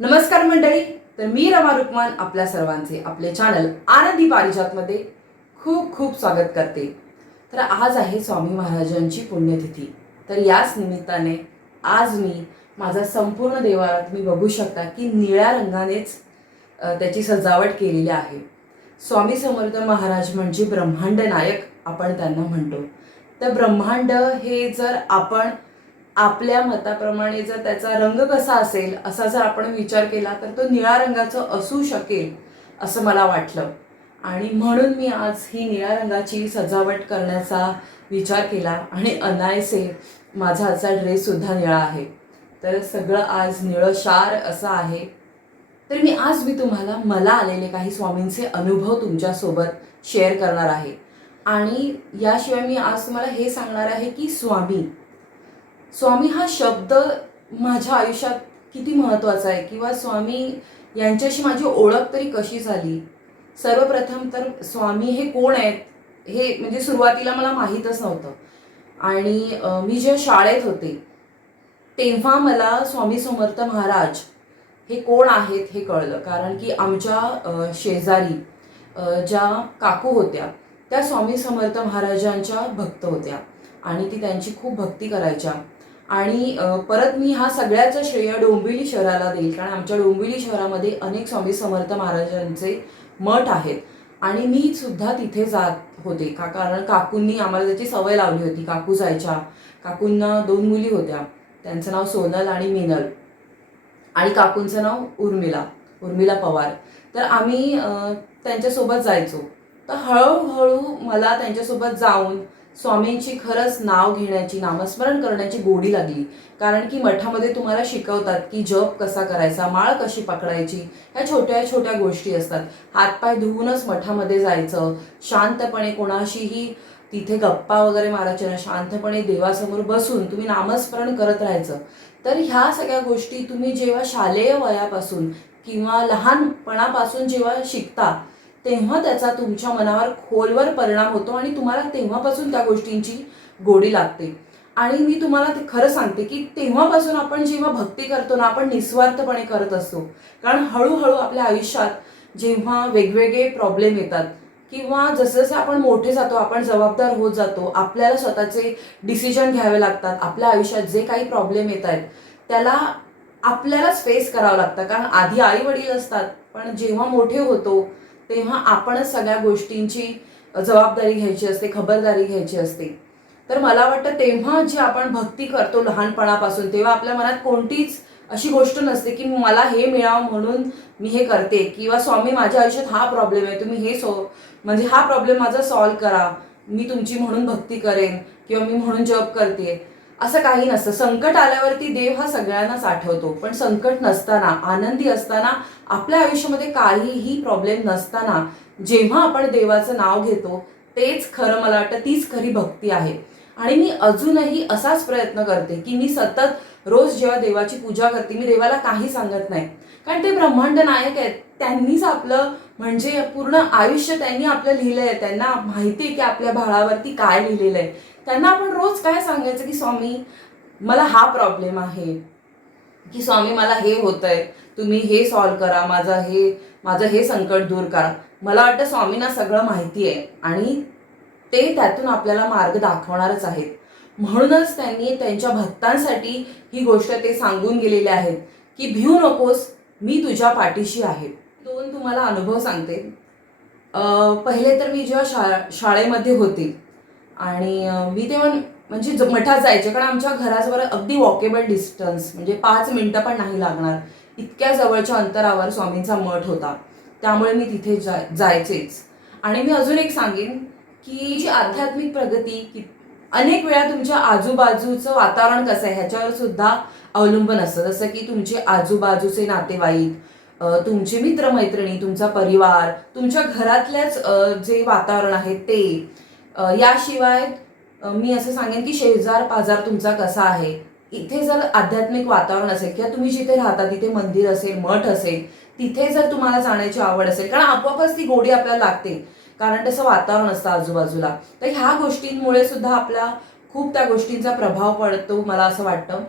नमस्कार मंडळी तर मी रमा रुक्मान आपल्या सर्वांचे आपले चॅनल आनंदी पारिजातमध्ये खूप खूप स्वागत करते. तर आज आहे स्वामी महाराजांची पुण्यतिथी. तर याच निमित्ताने आज मी माझा संपूर्ण देवारात मी बघू शकता की निळ्या रंगानेच त्याची सजावट केलेली आहे. स्वामी समर्थ महाराज म्हणजे ब्रह्मांड नायक आपण त्यांना म्हणतो. तर ब्रह्मांड हे जर आपण आपल्या मताप्रमाणे जर त्याचा रंग कसा असेल असा जर आपण विचार केला तर तो निळ्या रंगाचं असू शकेल असं मला वाटलं. आणि म्हणून मी आज ही निळ्या रंगाची सजावट करण्याचा विचार केला आणि अनायसे माझा आजचा ड्रेससुद्धा निळा आहे. तर सगळं आज निळं शार असं आहे. तर मी आज मी तुम्हाला मला आलेले काही स्वामींचे अनुभव तुमच्यासोबत शेअर करणार आहे. आणि याशिवाय मी आज तुम्हाला हे सांगणार आहे की स्वामी स्वामी हा शब्द माझ्या आयुष्यात किती महत्त्वाचा आहे? किंवा स्वामी यांच्याशी माझी ओळख तरी कशी झाली? सर्वप्रथम तर स्वामी हे कोण आहेत? हे म्हणजे सुरुवातीला मला माहीतच नव्हतं. आणि मी जेव्हा शाळेत होते तेव्हा मला स्वामी समर्थ महाराज हे कोण आहेत हे कळलं. कारण की आमच्या शेजारी ज्या काकू होत्या त्या स्वामी समर्थ महाराजांच्या भक्त होत्या. आणि ती त्यांची खूप भक्ती करायच्या. आणि परत मी हा सगळ्याचं श्रेय डोंबिवली शहराला देईल कारण आमच्या डोंबिवली शहरामध्ये अनेक स्वामी समर्थ महाराजांचे मठ आहेत. आणि मी सुद्धा तिथे जात होते का कारण काकूंनी आम्हाला त्याची सवय लावली होती काकू जायच्या. काकूंना दोन मुली होत्या त्यांचं नाव सोनल आणि मिनल. आणि काकूंचं नाव उर्मिला उर्मिला पवार. तर आम्ही त्यांच्यासोबत जायचो. तर हळूहळू मला त्यांच्यासोबत जाऊन स्वामींची खरंच नाव घेण्याची नामस्मरण करण्याची गोडी लागली. कारण की मठामध्ये तुम्हाला शिकवतात की जप कसा करायचा माळ कशी पकडायची ह्या छोट्या छोट्या गोष्टी असतात. हातपाय धुवूनच मठामध्ये जायचं. शांतपणे कोणाशीही तिथे गप्पा वगैरे मारायच्या ना शांतपणे देवासमोर बसून तुम्ही नामस्मरण करत राहायचं. तर ह्या सगळ्या गोष्टी तुम्ही जेव्हा शालेय वयापासून किंवा लहानपणापासून जेव्हा शिकता तेव्हा त्याचा तुमच्या मनावर खोलवर परिणाम होतो आणि तुम्हाला तेव्हापासून त्या गोष्टींची गोडी लागते. आणि मी तुम्हाला ते खरं सांगते की तेव्हापासून आपण जेव्हा भक्ती करतो ना आपण निस्वार्थपणे करत असतो. कारण हळूहळू आपल्या आयुष्यात जेव्हा वेगवेगळे प्रॉब्लेम येतात किंवा जसं जसं आपण मोठे जातो आपण जबाबदार होत जातो आपल्याला स्वतःचे डिसिजन घ्यावे लागतात आपल्या आयुष्यात जे काही प्रॉब्लेम येत आहेत त्याला आपल्यालाच फेस करावं लागतं. कारण आधी आई वडील असतात पण जेव्हा मोठे होतो तेव्हा आपणच सगळ्या गोष्टींची जबाबदारी घ्यायची असते खबरदारी घ्यायची असते. तर मला वाटतं तेव्हा जी आपण भक्ती करतो लहानपणापासून तेव्हा आपल्या मनात कोणतीच अशी गोष्ट नसते की मला हे मिळावं म्हणून मी हे करते किंवा स्वामी माझ्या आयुष्यात हा प्रॉब्लेम आहे तुम्ही हे सो म्हणजे हा प्रॉब्लेम माझा सॉल्व्ह करा. मी तुमची म्हणून भक्ती करेन किंवा मी म्हणून जॉब करते. असं काही नसतं. संकट आल्यावरती देव हा सगळ्यांनाच आठवतो. पण संकट नसताना आनंदी असताना आपल्या आयुष्यामध्ये काहीही प्रॉब्लेम नसताना जेव्हा आपण देवाचं नाव घेतो तेच खरं मला वाटतं तीच खरी भक्ती आहे. आणि मी अजूनही असाच प्रयत्न करते की मी सतत रोज जेव्हा देवाची पूजा करते मी देवाला काही सांगत नाही. कारण ते ब्रह्मांड नायक आहेत. त्यांनीच आपलं म्हणजे पूर्ण आयुष्य त्यांनी आपलं लिहिलं आहे त्यांना माहिती आहे की आपल्या भाळावरती काय लिहिलेलं आहे त्यांना आपण रोज काय सांगायचं की स्वामी मला हा प्रॉब्लेम आहे. की स्वामी मला हे होत आहे तुम्ही हे सॉल्व करा. माझं हे माझं हे संकट दूर करा. मला वाटतं स्वामींना सगळं माहिती आहे आणि ते त्यातून आपल्याला मार्ग दाखवणारच आहेत. म्हणूनच त्यांनी त्यांच्या भक्तांसाठी ही गोष्ट ते सांगून गेलेले आहेत की भिऊ नकोस. मी तुझ्या पाठीशी आहे. दोन तुम्हाला अनुभव सांगते. पहिले तर मी जेव्हा शा शाळेमध्ये होते आणि मी तेव्हा म्हणजे मठात जायचे कारण आमच्या घराजवळ अगदी वॉकेबल डिस्टन्स म्हणजे पाच मिनटं पण नाही लागणार. इतक्या जवळच्या अंतरावर स्वामींचा मठ होता. त्यामुळे मी तिथे जाय जायचेच. आणि मी अजून एक सांगेन की जी आध्यात्मिक प्रगती की अनेक वेळा तुमच्या आजूबाजूचं वातावरण कसं आहे ह्याच्यावर सुद्धा अवलंबून असतं. जसं की तुमचे आजूबाजूचे नातेवाईक तुमचे मित्रमैत्रिणी तुमचा परिवार तुमच्या घरातल्याच जे वातावरण आहे ते याशिवाय मी असं सांगेन की शेजार पाजार तुमचा कसा आहे. इथे जर आध्यात्मिक वातावरण असेल किंवा तुम्ही जिथे राहता तिथे मंदिर असेल मठ असेल तिथे जर तुम्हाला जाण्याची आवड असेल कारण आपोआपच ती गोडी आपल्याला लागते कारण तसं वातावरण असतं आजूबाजूला. तर ह्या गोष्टींमुळे सुद्धा आपला खूप त्या गोष्टींचा प्रभाव पडतो मला असं वाटतं.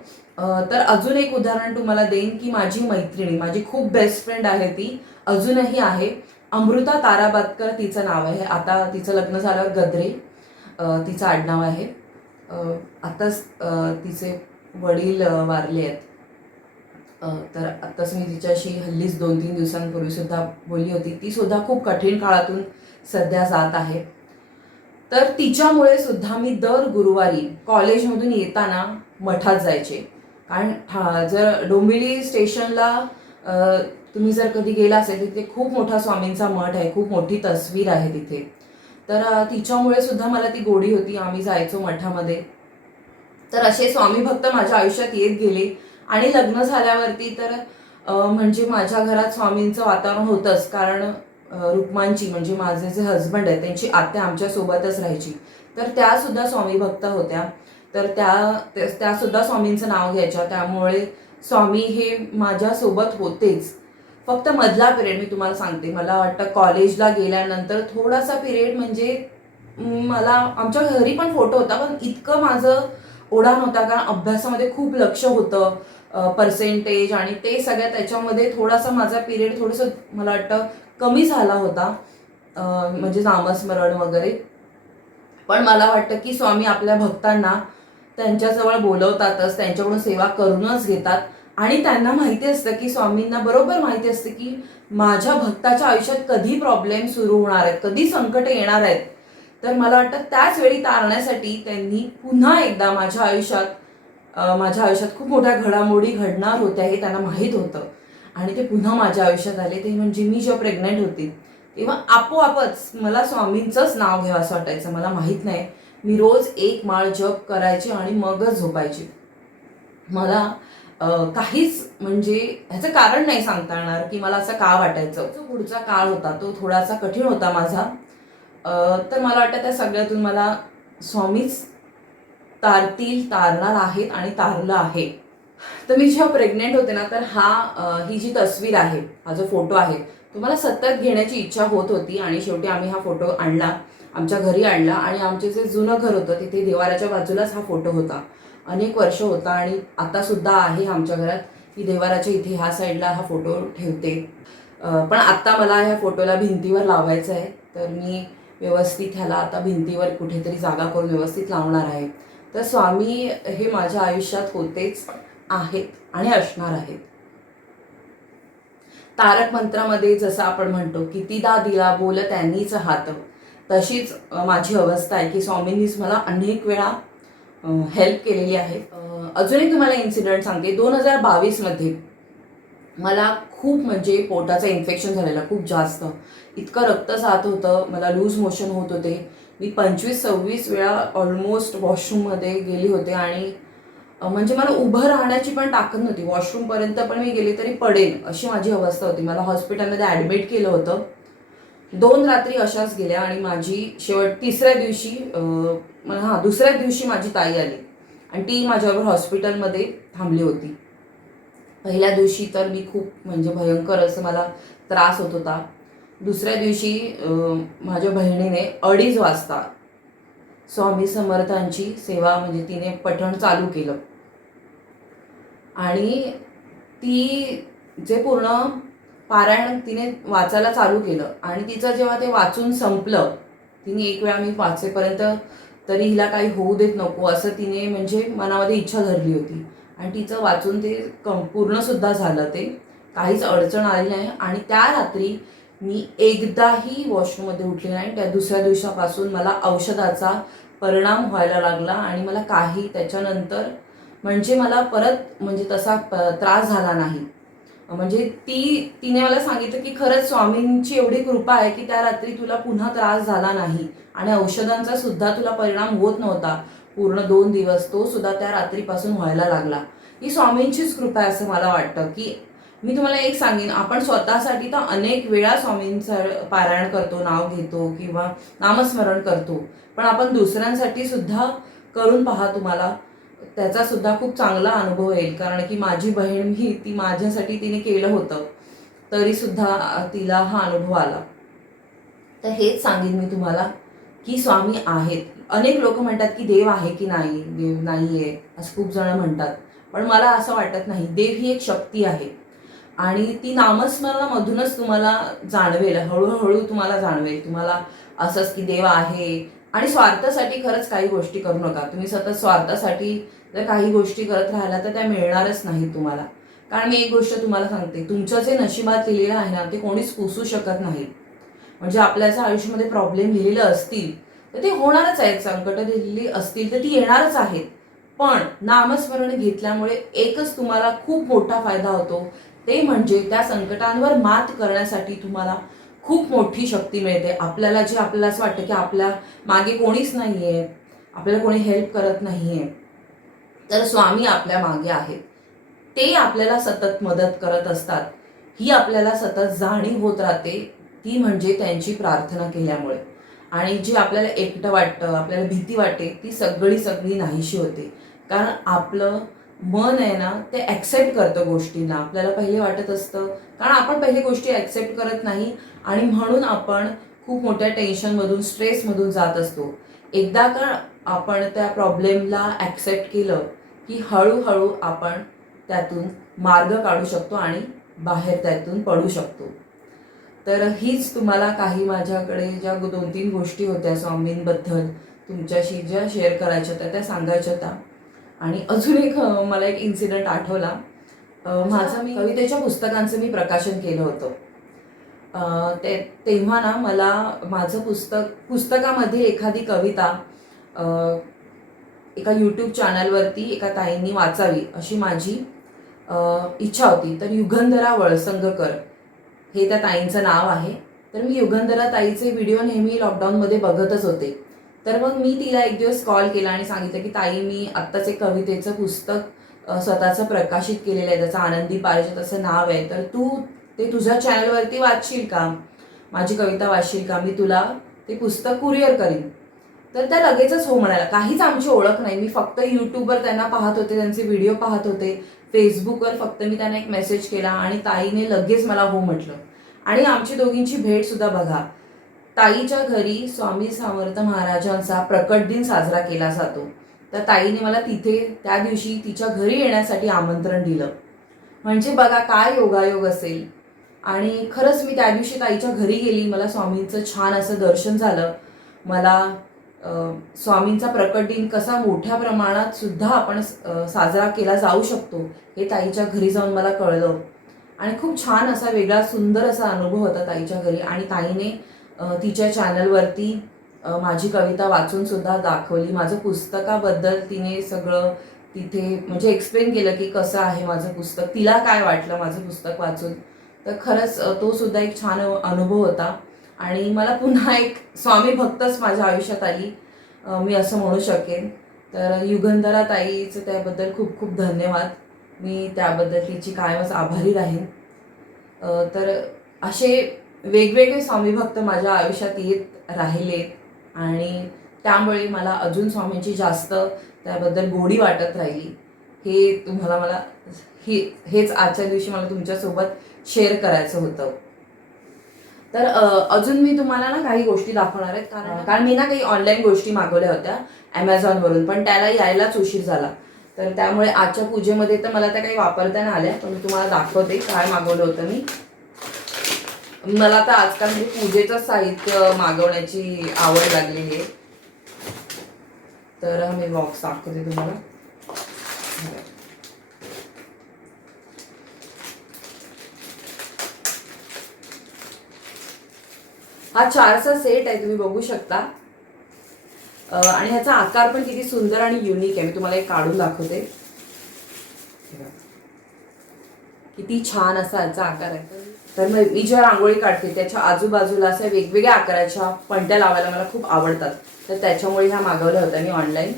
तर अजून एक उदाहरण तुम्हाला देईन की माझी मैत्रिणी माझी खूप बेस्ट फ्रेंड आहे ती अजूनही आहे. अमृता ताराबातकर तिचं नाव आहे. आता तिचं लग्न झाल्यावर गद्रे तिचं आडनाव आहे. आत्ताच तिचे वडील वारले आहेत. तर आत्ताच मी तिच्याशी हल्लीच दोन तीन दिवसांपूर्वीसुद्धा बोलली होती. ती सुद्धा खूप कठीण काळातून सध्या जात आहे. तर तिच्यामुळे सुद्धा मी दर गुरुवारी कॉलेजमधून येताना मठात जायचे. कारण ठा- जर डोंबिवली स्टेशनला तुम्ही जर कधी गेला असेल तिथे खूप मोठा स्वामींचा मठ आहे खूप मोठी तस्वीर आहे तिथे. तर तिच्यामुळे सुद्धा मला ती गोडी होती आम्ही जायचो मठामध्ये. तर असे स्वामी भक्त माझ्या आयुष्यात येत गेले. आणि लग्न झाल्यावरती तर म्हणजे माझ्या घरात स्वामींचं वातावरण होतंच. कारण रुक्मांची म्हणजे माझे जे हजबंड आहेत त्यांची आत्या आमच्यासोबतच राहायची. तर त्यासुद्धा स्वामी भक्त होत्या. तर त्या त्या- स्वामींचं नाव घ्यायच्या. त्यामुळे स्वामी हे माझ्यासोबत होतेच. फक्त मधला पिरियड मी तुम्हाला सांगते. मला वाटतं कॉलेजला गेल्यानंतर थोडासा पिरियड म्हणजे मला आमच्या घरी पण फोटो होता पण इतकं माझं ओढा नव्हता कारण अभ्यासामध्ये खूप लक्ष होतं पर्सेंटेज आणि ते सगळ्या त्याच्यामध्ये थोडासा माझा पिरियड थोडंसं मला वाटतं कमी झाला होता. म्हणजे नामस्मरण वगैरे. पण मला वाटतं की स्वामी आपल्या भक्तांना त्यांच्याजवळ बोलवतातच त्यांच्याकडून सेवा करूनच घेतात. आणि त्यांना माहिती असतं की स्वामींना बरोबर माहिती असतं की माझ्या भक्ताच्या आयुष्यात कधी प्रॉब्लेम सुरू होणार आहेत कधी संकट येणार आहेत. तर मला वाटतं त्याच वेळी तारण्यासाठी त्यांनी पुन्हा एकदा माझ्या आयुष्यात माझ्या आयुष्यात खूप मोठ्या घडामोडी घडणार होत्या हे त्यांना माहीत होतं. आणि ते पुन्हा माझ्या आयुष्यात आले. ते म्हणजे मी जेव्हा प्रेग्नेंट होती तेव्हा आपोआपच मला स्वामींचंच नाव घ्यावं असं वाटायचं. मला माहीत नाही. मी रोज एक माळ जप करायची आणि मगच झोपायची. मला काहीच म्हणजे ह्याचं कारण नाही सांगता येणार की मला असं का वाटायचं. जो पुढचा काळ होता तो थोडासा कठीण होता माझा. तर मला वाटतं त्या सगळ्यातून मला स्वामीच तारतील तारणार आहेत आणि तारलं आहे. तर मी जेव्हा प्रेग्नेंट होते ना तर हा ही जी तस्वीर आहे हा जो फोटो आहे तो मला सतत घेण्याची इच्छा होत होती आणि शेवटी आम्ही हा फोटो आणला आमच्या घरी आणला आणि आमचे जे जुनं घर होतं तिथे देवाराच्या बाजूलाच हा फोटो होता. अनेक वर्ष होता आणि आता सुद्धा आहे आमच्या घरात. मी देवाराच्या इथे ह्या साईडला हा फोटो ठेवते. पण आत्ता मला ह्या फोटोला भिंतीवर लावायचं आहे. तर मी व्यवस्थित ह्याला आता भिंतीवर कुठेतरी जागा करून व्यवस्थित लावणार आहे. तर स्वामी हे माझ्या आयुष्यात होतेच आहेत आणि असणार आहेत. तारक मंत्रामध्ये जसं आपण म्हणतो कितीदा दिला बोल त्यांनीच हात. तशीच माझी अवस्था आहे की स्वामींनीच मला अनेक वेळा हेल्प केलेली आहे अजून एक तुम्हाला इन्सिडंट सांगते. दोन हजार बावीसमध्ये मला खूप म्हणजे पोटाचं इन्फेक्शन झालेलं खूप जास्त. इतकं रक्त जात होतं मला लूज मोशन होत होते. मी पंचवीस सव्वीस वेळा ऑलमोस्ट वॉशरूममध्ये गेली होते आणि म्हणजे मला उभं राहण्याची पण ताकद नव्हती. वॉशरूमपर्यंत पण मी गेले तरी पडेल अशी माझी अवस्था होती. मला हॉस्पिटलमध्ये ॲडमिट केलं होतं. दोन रात्री अशाच गेल्या आणि माझी शेवट तिसऱ्या दिवशी हां दुसऱ्या दिवशी माझी ताई आली. आणि ती माझ्याबरोबर हॉस्पिटलमध्ये थांबली होती. पहिल्या दिवशी तर मी खूप म्हणजे भयंकर असं मला त्रास होत होता. दुसऱ्या दिवशी माझ्या बहिणीने अडीच वाजता स्वामी समर्थांची सेवा म्हणजे तिने पठण चालू केलं. आणि ती जे पूर्ण पारायण तिने वाचायला चालू केलं. आणि तिचं जेव्हा ते वाचून संपलं तिने एक वेळा मी वाचेपर्यंत तरी हिला काही होऊ देत नको असं तिने म्हणजे मनामध्ये इच्छा धरली होती. आणि तिचं वाचून ते कं पूर्णसुद्धा झालं ते. काहीच अडचण आली नाही. आणि त्या रात्री मी एकदाही वॉशरूममध्ये उठले नाही. त्या दुसऱ्या दिवसापासून मला औषधाचा परिणाम व्हायला लागला आणि मला काही त्याच्यानंतर म्हणजे मला परत म्हणजे तसा प- त्रास झाला नाही. म्हणजे ती तिने मला सांगितलं की खरंच स्वामींची एवढी कृपा आहे की त्या रात्री तुला पुन्हा त्रास झाला नाही. आणि औषधांचा सुद्धा तुला परिणाम होत नव्हता. पूर्ण दोन दिवस तो सुद्धा त्या रात्रीपासून व्हायला लागला. ही स्वामींचीच कृपा आहे असं मला वाटतं की मी तुम्हाला एक सांगेन आपण स्वतःसाठी तर अनेक वेळा स्वामींचं पारायण करतो नाव घेतो किंवा नामस्मरण करतो. पण आपण दुसऱ्यांसाठी सुद्धा करून पहा तुम्हाला त्याचा सुद्धा खूप चांगला अनुभव येईल. कारण की माझी बहीण ही ती माझ्यासाठी तिने केलं होतं. तरी सुद्धा तिला हा अनुभव आला. तर हेच सांगेन मी तुम्हाला की स्वामी आहेत. अनेक लोक म्हणतात की देव आहे की नाही? देव नाही आहे असं खूप जण म्हणतात. पण मला असं वाटत नाही. देव ही एक शक्ती आहे. आणि ती नामस्मरणामधूनच तुम्हाला जाणवेल हळूहळू तुम्हाला जाणवेल. तुम्हाला असंच की देव आहे आणि स्वार्थासाठी खरंच काही गोष्टी करू नका. तुम्ही सतत स्वार्थासाठी जर काही गोष्टी करत राहिला तर त्या मिळणारच नाही तुम्हाला. कारण मी एक गोष्ट तुम्हाला सांगते. तुमचं जे नशिबात लिहिलेलं आहे ना ते कोणीच पुसू शकत नाही. म्हणजे आपल्याच्या आयुष्यामध्ये प्रॉब्लेम लिहिलेलं असतील तर ते होणारच आहेत. संकट दिलेली असतील तर ती येणारच आहेत. पण नामस्मरण घेतल्यामुळे एकच तुम्हाला खूप मोठा फायदा होतो. ते म्हणजे त्या संकटांवर मात करण्यासाठी तुम्हाला खूप मोठी शक्ती मिळते. आपल्याला जे आपल्याला असं वाटतं की आपल्या मागे कोणीच नाही आहे आपल्याला कोणी हेल्प करत नाही आहे तर स्वामी आपल्या मागे आहेत. ते आपल्याला सतत मदत करत असतात. ही आपल्याला सतत जाणीव होत राहते ती म्हणजे त्यांची प्रार्थना केल्यामुळे. आणि जी आपल्याला एकटं वाटतं आपल्याला भीती वाटते ती सगळी सगळी नाहीशी होते. कारण आपलं मन आहे ना ते ॲक्सेप्ट करतं गोष्टींना आपल्याला पहिले वाटत असतं. कारण आपण पहिले गोष्टी ॲक्सेप्ट करत नाही आणि म्हणून आपण खूप मोठ्या टेन्शनमधून स्ट्रेसमधून जात असतो. एकदा का आपण त्या प्रॉब्लेमला ॲक्सेप्ट केलं की हळूहळू आपण त्यातून मार्ग काढू शकतो आणि बाहेर त्यातून पडू शकतो. तर हीच तुम्हाला काही माझ्याकडे ज्या दोन तीन गोष्टी होत्या स्वामींबद्दल तुमच्याशी ज्या शेअर करायच्या होत्या त्या सांगायच्या होत्या. आणि अजून एक मला एक इन्सिडेंट आठवला. माझं मी कवितेच्या पुस्तकांचं मी प्रकाशन केलं होतं. ते तेव्हा ना मला माझं पुस्तक पुस्तकामधील एखादी कविता एका यूट्यूब चॅनलवरती एका ताईंनी वाचावी अशी माझी इच्छा होती. तर युगंधरा वळसंगकर हे त्या ताईंचं नाव आहे. तर मी युगंधरा ताईचे व्हिडिओ नेहमी लॉकडाऊनमध्ये बघतच होते. तर मग मी तिला एक दिवस कॉल केला आणि सांगितलं की ताई मी आत्ताच एक कवितेचं पुस्तक स्वतःचं प्रकाशित केलेलं आहे. त्याचं आनंदी पारिजात असं नाव आहे. तर तू ते तुझ्या चॅनलवरती वाचशील का? माझी कविता वाचशील का? मी तुला ते पुस्तक कुरिअर करीन. तर त्या लगेचच हो म्हणाला काहीच आमची ओळख नाही. मी फक्त यूट्यूबवर त्यांना पाहत होते त्यांचे व्हिडिओ पाहत होते. फेसबुकवर फक्त मी त्यांना एक मेसेज केला आणि ताईने लगेच मला हो म्हटलं. आणि आमची दोघींची भेट सुद्धा बघा. ताईच्या घरी स्वामी समर्थ महाराजांचा प्रकट दिन साजरा केला जातो. तर ताईने मला तिथे त्या दिवशी तिच्या घरी येण्यासाठी आमंत्रण दिलं. म्हणजे बघा काय योगायोग असेल. आणि खरंच मी त्या दिवशी ताईच्या घरी गेली मला स्वामींचं छान असं दर्शन झालं. मला स्वामींचा प्रकट दिन कसा मोठ्या प्रमाणात सुद्धा आपण साजरा केला जाऊ शकतो हे ताईच्या घरी जाऊन मला कळलं. आणि खूप छान असा वेगळा सुंदर असा अनुभव होता ताईच्या घरी. आणि ताईने तिच्या चॅनलवरती माझी कविता वाचूनसुद्धा दाखवली. माझं पुस्तकाबद्दल तिने सगळं तिथे म्हणजे एक्सप्लेन केलं की कसं आहे माझं पुस्तक तिला काय वाटलं माझं पुस्तक वाचून. तर खरंच तोसुद्धा तो सुद्धा एक छान अनुभव होता. आणि मला पुन्हा एक स्वामी भक्तच माझ्या आयुष्यात आली. मी असं म्हणू शकेन. तर युगंधरा ताईचं त्याबद्दल खूप खूप धन्यवाद. मी त्याबद्दल तिची कायमच आभारी राहीन. तर असे वेगवेगळे स्वामी भक्त माझ्या आयुष्यात येत राहिलेत. आणि त्यामुळे मला अजून स्वामींची जास्त त्याबद्दल गोडी वाटत राहिली. हे तुम्हाला मला हे हेच आजच्या दिवशी मला तुमच्यासोबत शेअर करायचं होतं. तर अजून मी तुम्हाला ना काही गोष्टी दाखवणार आहेत. कारण कारण मी ना काही ऑनलाईन गोष्टी मागवल्या होत्या ॲमेझॉनवरून पण त्याला यायलाच उशीर झाला. तर त्यामुळे आजच्या पूजेमध्ये तर मला त्या काही वापरता नाही आल्या पण मी तुम्हाला दाखवते काय मागवलं होतं मी. मला आता आजकाल म्हणजे पूजेचं साहित्य मागवण्याची आवड लागलेली आहे. तर मी बॉक्स दाखवते तुम्हाला. हा चारचा सेट आहे तुम्ही बघू शकता. आणि ह्याचा आकार पण किती सुंदर आणि युनिक आहे. मी तुम्हाला एक काढून दाखवते. किती छान असा याचा आकार आहे. तर मग मी जेव्हा रांगोळी काढते त्याच्या आजूबाजूला अशा वेगवेगळ्या आकाराच्या पणत्या लावायला मला खूप आवडतात. तर त्याच्यामुळे ह्या मागवल्या होत्या मी ऑनलाईन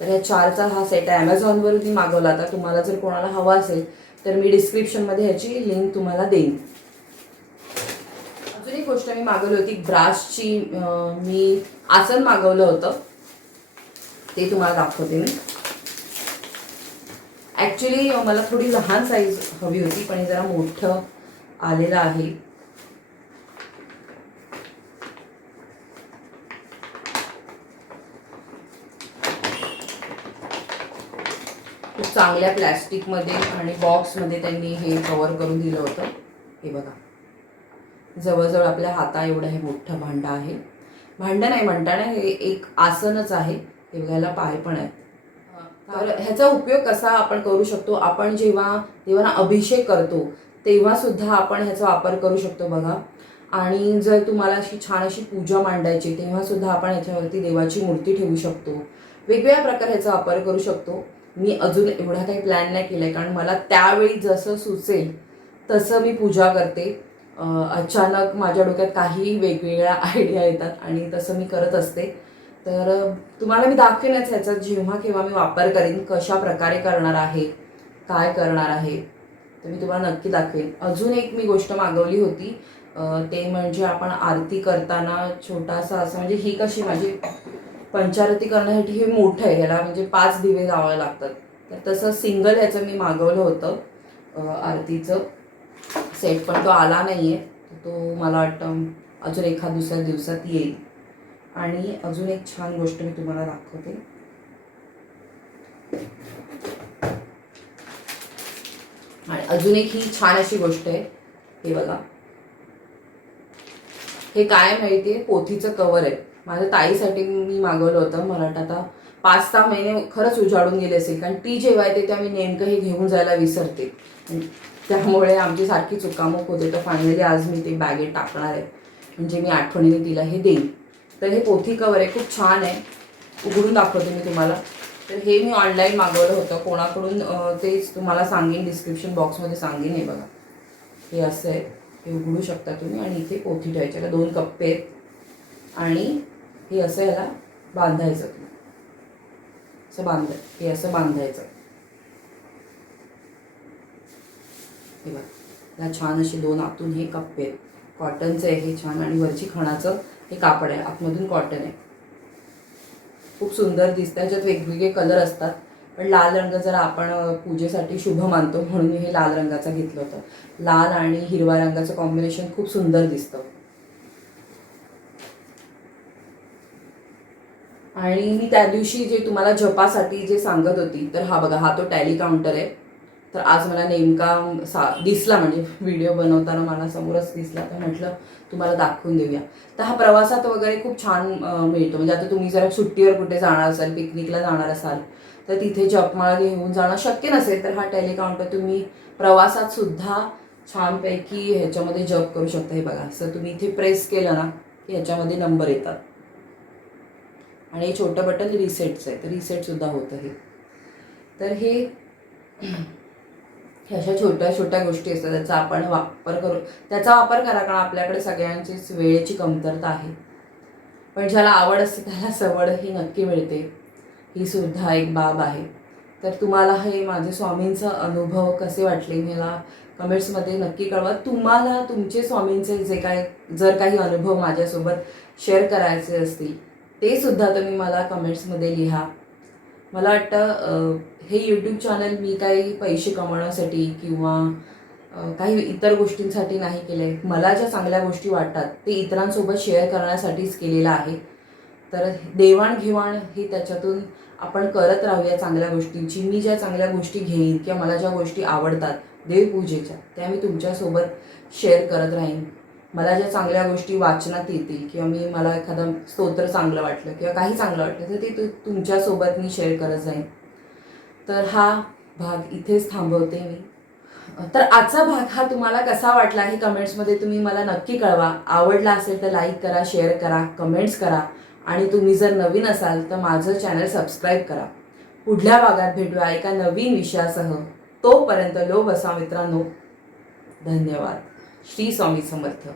तर ह्या चारचा हा सेट आहे. ॲमेझॉनवरून मी मागवला होता. तुम्हाला जर कोणाला हवा असेल तर मी डिस्क्रिप्शनमध्ये ह्याची लिंक तुम्हाला देईन. अजून एक गोष्ट मी मागवली होती. ब्रासची मी आसन मागवलं होतं. ते तुम्हाला दाखवते मी. ॲक्च्युली मला थोडी लहान साईज हवी होती पण हे जरा मोठं आलेलं आहे. खूप चांगल्या प्लॅस्टिकमध्ये आणि बॉक्समध्ये त्यांनी हे कवर करून दिलं होतं. हे बघा. जवळजवळ आपल्या हाता एवढं हे मोठं भांडं आहे. भांडं नाही म्हणताना हे एक आसनच आहे. हे बघायला पाय पण आहेत. तर ह्याचा उपयोग कसा आपण करू शकतो? आपण जेव्हा देवांना अभिषेक करतो तेव्हा सुद्धा आपण ह्याचा वापर करू शकतो बघा. आणि जर तुम्हाला अशी छान अशी पूजा मांडायची तेव्हा सुद्धा आपण ह्याच्यावरती देवाची मूर्ती ठेवू शकतो. वेगवेगळ्या प्रकारे ह्याचा वापर करू शकतो. मी अजून एवढा काही प्लॅन नाही केला आहे कारण मला त्यावेळी जसं सुचेल तसं मी पूजा करते. अचानक माझ्या डोक्यात काही वेगवेगळ्या आयडिया येतात आणि तसं मी करत असते. तर तुम्हाला मी दाखवेनच ह्याचा जेव्हा केव्हा मी वापर करीन कशा प्रकारे करणार आहे काय करणार आहे तर मी तुम्हाला नक्की दाखवेन. अजून एक मी गोष्ट मागवली होती ते म्हणजे आपण आरती करताना छोटासा असं म्हणजे ही कशी माझी पंचारती करण्यासाठी हे मोठं आहे ह्याला म्हणजे पाच दिवे लावावे लागतात. तर तसं सिंगल ह्याचं मी मागवलं होतं आरतीचं. सेट पण तो आला नाही आहे तो मला वाटतं अजून एखाद दुसऱ्या दिवसात येईल. आणि अजून एक छान गोष्ट मी तुम्हाला दाखवते. आणि अजून एक ही छान अशी गोष्ट आहे. हे बघा. हे काय माहितीये? पोथीचं कवर आहे. माझ्या ताईसाठी मी मागवलं होतं. मला आता पाच सहा महिने खरंच उजाडून गेले असेल. कारण ती जेव्हा येते तेव्हा मी नेमकं हे घेऊन जायला विसरते. त्यामुळे आमची सारखी चुकामुक होते. तर फायनली आज मी ते बॅगेत टाकणार आहे. म्हणजे मी आठवणीने तिला हे देईन. तर हे पोथी कवर आहे खूप छान आहे. उघडून दाखवते मी तुम्हाला. तर हे मी ऑनलाईन मागवलं होतं. कोणाकडून तेच तुम्हाला सांगेन डिस्क्रिप्शन बॉक्समध्ये सांगेन हे बघा. हे असं आहे. हे उघडू शकता तुम्ही. आणि इथे पोथी ठेवायच्या का दोन कप्पे आहेत. आणि हे असं याला बांधायचं. तुम्ही असं बांधाय हे असं बांधायचं. हे बघा. ह्या छान असे दोन आतून हे कप्पे आहेत. कॉटनचं आहे हे छान. आणि वरची खणाचं हे कापड आहे आतमधून कॉटन आहे. खूप सुंदर दिसतं याच्यात वेगवेगळे कलर असतात. पण लाल रंग जर आपण पूजेसाठी शुभ मानतो म्हणून हे लाल रंगाचा घेतलं होतं. लाल आणि हिरव्या रंगाचं कॉम्बिनेशन खूप सुंदर दिसतं. आणि मी त्या दिवशी जे तुम्हाला जपासाठी जे सांगत होती तर हा बघा हा तो टॅली काउंटर आहे. तर आज मला नेमका सा दिसला म्हणजे व्हिडिओ बनवताना मला समोरच दिसला तर म्हटलं तुम्हाला दाखवून देऊया. तर हा प्रवासात वगैरे खूप छान मिळतो. म्हणजे आता तुम्ही जर सुट्टीवर कुठे जाणार असाल पिकनिकला जाणार असाल तर तिथे जपमाळ घेऊन जाणं शक्य नसेल तर हा टेलिकाउंटर तुम्ही प्रवासात सुद्धा छानपैकी ह्याच्यामध्ये जप करू शकता. हे बघा असं तुम्ही इथे प्रेस केलं ना की ह्याच्यामध्ये नंबर येतात. आणि हे छोटं बटन रिसेटचं आहे तर रिसेटसुद्धा होतं हे. तर हे अशा छोट्या छोट्या गोष्टी असतात त्याचा आपण वापर करू त्याचा वापर करा कारण आपल्याकडे सगळ्यांचीच वेळेची कमतरता आहे. पण ज्याला आवड असते त्याला सवड ही नक्की मिळते. ही सुद्धा एक बाब आहे. तर तुम्हाला हे माझे स्वामींचा अनुभव कसे वाटले मला कमेंट्समध्ये नक्की कळवा. तुम्हाला तुमचे स्वामींचे जे काय जर काही अनुभव माझ्यासोबत शेअर करायचे असतील ते सुद्धा तुम्ही मला कमेंट्समध्ये लिहा. मला वाटतं हे यूट्यूब चॅनल मी काही पैसे कमवण्यासाठी किंवा काही इतर गोष्टींसाठी नाही केलं आहे मला ज्या चांगल्या गोष्टी वाटतात ते इतरांसोबत शेअर करण्यासाठीच केलेलं आहे. तर देवाणघेवाण हे त्याच्यातून आपण करत राहूया चांगल्या गोष्टींची. मी ज्या चांगल्या गोष्टी घेईन किंवा मला ज्या गोष्टी आवडतात देवपूजेच्या त्या मी तुमच्यासोबत शेअर करत राहीन. मला ज्या चांगल्या गोष्टी वाचनात येतील किंवा मी मला एखादं स्तोत्र चांगलं वाटलं किंवा काही चांगलं वाटलं तर ते तुमच्यासोबत मी शेअर करत जाईन. तर हा भाग इथेच थांबवते मी. तर आजचा भाग हा तुम्हाला कसा वाटला हे कमेंट्समध्ये तुम्ही मला नक्की कळवा. आवडला असेल तर लाईक करा शेअर करा कमेंट्स करा. आणि तुम्ही जर नवीन असाल तर माझं चॅनल सबस्क्राईब करा. पुढल्या भागात भेटूया एका नवीन विषयासह. तोपर्यंत लो बसा मित्रांनो. धन्यवाद. श्री स्वामी समर्थ.